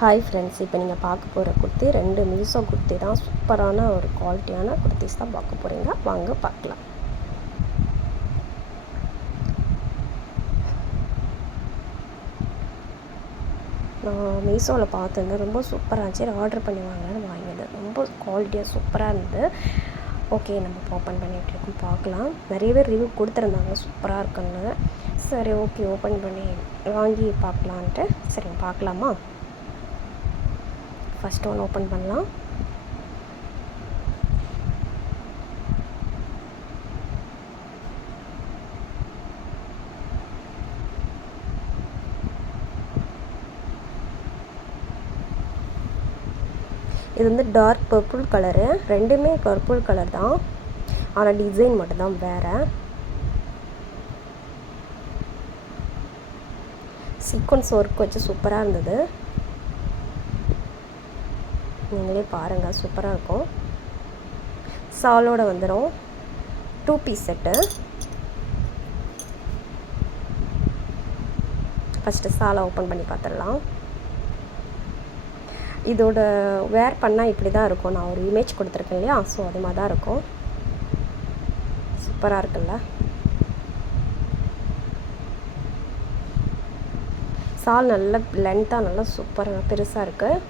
Hi friends, இப்போ நீங்கள் பார்க்க போகிற குர்த்தி 2 மீஷோ குர்த்தி தான். சூப்பரான ஒரு குவாலிட்டியான குர்த்திஸ் தான் பார்க்க போகிறீங்க. வாங்க பார்க்கலாம். நான் மீஷோவில் பார்த்துருந்தேன், ரொம்ப சூப்பராக இருந்துச்சு. ஆர்டர் பண்ணி வாங்கினது ரொம்ப குவாலிட்டியாக சூப்பராக இருந்தது. ஓகே, நம்ம ஓப்பன் பண்ணிட்டு பார்க்கலாம். நிறைய பேர் ரிவ்யூ கொடுத்துருந்தாங்க சூப்பராக இருக்குன்னு. சரி, ஓகே, ஓப்பன் பண்ணி வாங்கி பார்க்கலான்ட்டு. சரிங்க, பார்க்கலாமா? ஃபஸ்ட் ஒன்று ஓப்பன் பண்ணலாம். இது வந்து டார்க் பர்பிள் கலரு. ரெண்டுமே பர்பிள் கலர் தான், ஆனால் டிசைன் மட்டும்தான் வேறு. சீக்வன்ஸ் ஒர்க் வச்சு சூப்பராக இருந்தது. நீங்களே பாருங்கள், சூப்பராக இருக்கும். சாலோட வந்துடும். 2 பீஸ் செட்டு. ஃபஸ்ட்டு சாலை ஓப்பன் பண்ணி பார்த்துடலாம். இதோட வேர் பண்ணால் இப்படி தான் இருக்கும். நான் ஒரு இமேஜ் கொடுத்துருக்கேன் இல்லையா, ஸோ அது மாதிரி தான் இருக்கும். சூப்பராக இருக்குல்ல? சால் நல்ல லென்த்தாக நல்லா சூப்பராக பெருசாக இருக்குது.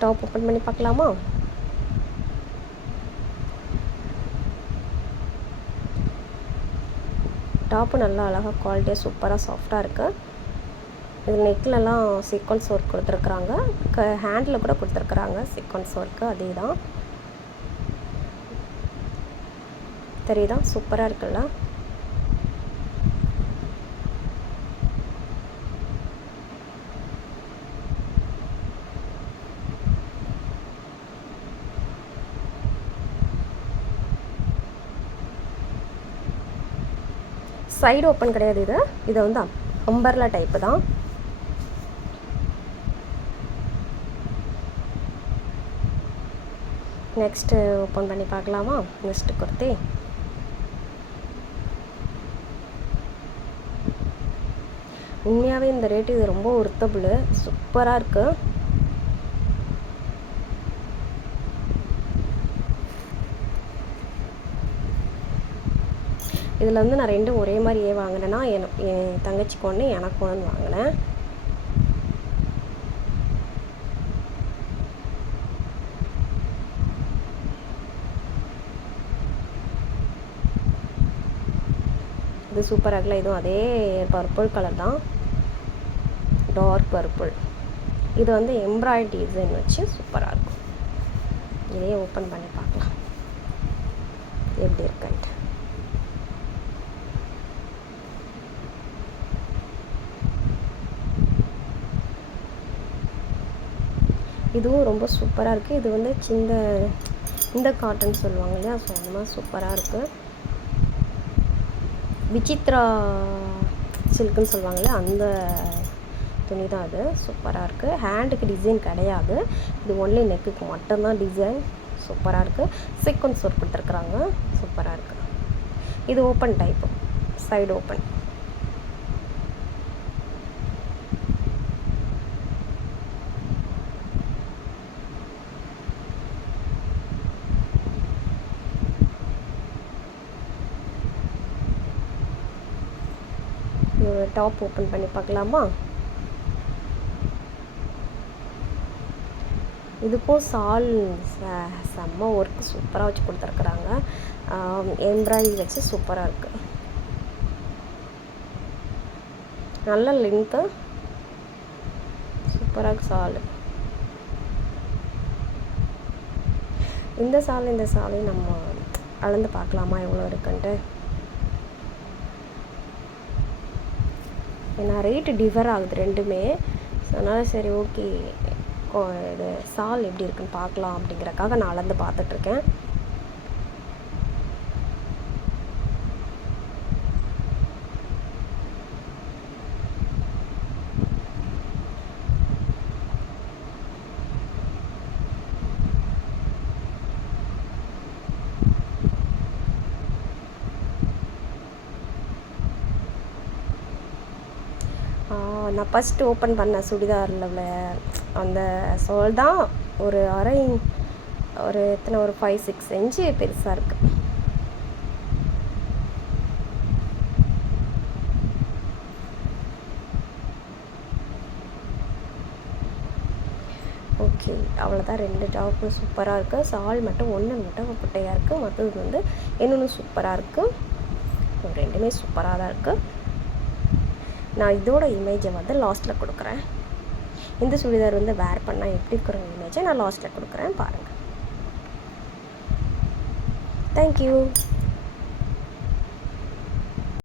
டாப் ஓப்பன் பண்ணி பார்க்கலாமா? டாப்பு நல்லா அழகாக குவாலிட்டியாக சூப்பராக சாஃப்டாக இருக்குது. இது நெக்லெலாம் சீக்வன்ஸ் ஒர்க் கொடுத்துருக்குறாங்க. ஹேண்டில் கூட கொடுத்துருக்குறாங்க சீக்வன்ஸ் ஒர்க்கு. அதே தான் தெரியுதா? சூப்பராக இருக்குல்ல? சைடு ஓப்பன் கிடையாது. இது வந்து அம்பர்லா டைப்பு தான். நெக்ஸ்ட்டு ஓப்பன் பண்ணி பார்க்கலாமா? நெக்ஸ்ட்டு குர்த்தி உண்மையாகவே இந்த ரேட்டு இது ரொம்ப ஒர்த்தபுள். சூப்பராக இருக்குது. இதில் வந்து நான் 2 ஒரே மாதிரியே வாங்கினேன்னா என் தங்கச்சிக்கு ஒன்று எனக்கு ஒன்று வாங்கினேன். இது சூப்பராக இருக்குல்ல? இதுவும் அதே பர்பிள் கலர் தான், டார்க் பர்பிள். இது வந்து எம்ப்ராய்டரி டிசைன் வச்சு சூப்பராக இருக்கும். இதையே ஓப்பன் பண்ணி பார்க்கலாம் எப்படி இருக்குன்ட்டு. இதுவும் ரொம்ப சூப்பராக இருக்குது. இது வந்து இந்த காட்டன் சொல்லுவாங்க இல்லையா, ஸோ அந்த மாதிரி சூப்பராக இருக்குது. விசித்ரா சில்க்குன்னு சொல்லுவாங்க இல்லையா, அந்த துணி தான் அது. சூப்பராக இருக்குது. ஹேண்டுக்கு டிசைன் கிடையாது, இது ஒன்லி நெக்குக்கு மட்டும்தான் டிசைன். சூப்பராக இருக்குது. சீக்வன்ஸ் ஒர்க் கொடுத்துருக்குறாங்க. சூப்பராக இருக்குது. இது open type, side open. Top open பண்ணி பார்க்கலாமா? இதுக்கும் சால் செம்ம ஒர்க் சூப்பராக வச்சு கொடுத்துருக்குறாங்க. எம்ப்ராய்டரி வச்சு சூப்பராக இருக்குது. நல்ல லென்த்து, சூப்பராக சால். இந்த சாலையும் நம்ம அளந்து பார்க்கலாமா எவ்வளோ இருக்குன்ட்டு? ஏன்னா ரேட்டு டிஃபர் ஆகுது ரெண்டுமே. ஸோ அதனால் சரி, ஓகே, இது சால் எப்படி இருக்குன்னு பார்க்கலாம் அப்படிங்கிறக்காக நான் அளந்து பார்த்துட்ருக்கேன். நான் ஃபஸ்ட்டு ஓப்பன் பண்ண சுடிதாரில் உள்ள அந்த சோல் தான் ஒரு ஒரு எத்தனை ஒரு 5-6 இன்ச்சு பெருசாக இருக்குது. ஓகே, அவ்வளோதான். 2 டாப்பு சூப்பராக இருக்குது. சால் மட்டும் ஒன்று மட்டும் குட்டையாக இருக்குது, மற்றது வந்து இன்னொன்று சூப்பராக இருக்குது. ரெண்டுமே சூப்பராக தான் இருக்குது. நான் இதோட இமேஜை வந்து லாஸ்ட்டில் கொடுக்குறேன். இந்த சுடிதார் வந்து வேர் பண்ணால் எப்படி இருக்கிற இமேஜை நான் லாஸ்ட்டில் கொடுக்குறேன், பாருங்கள். தேங்க்யூ.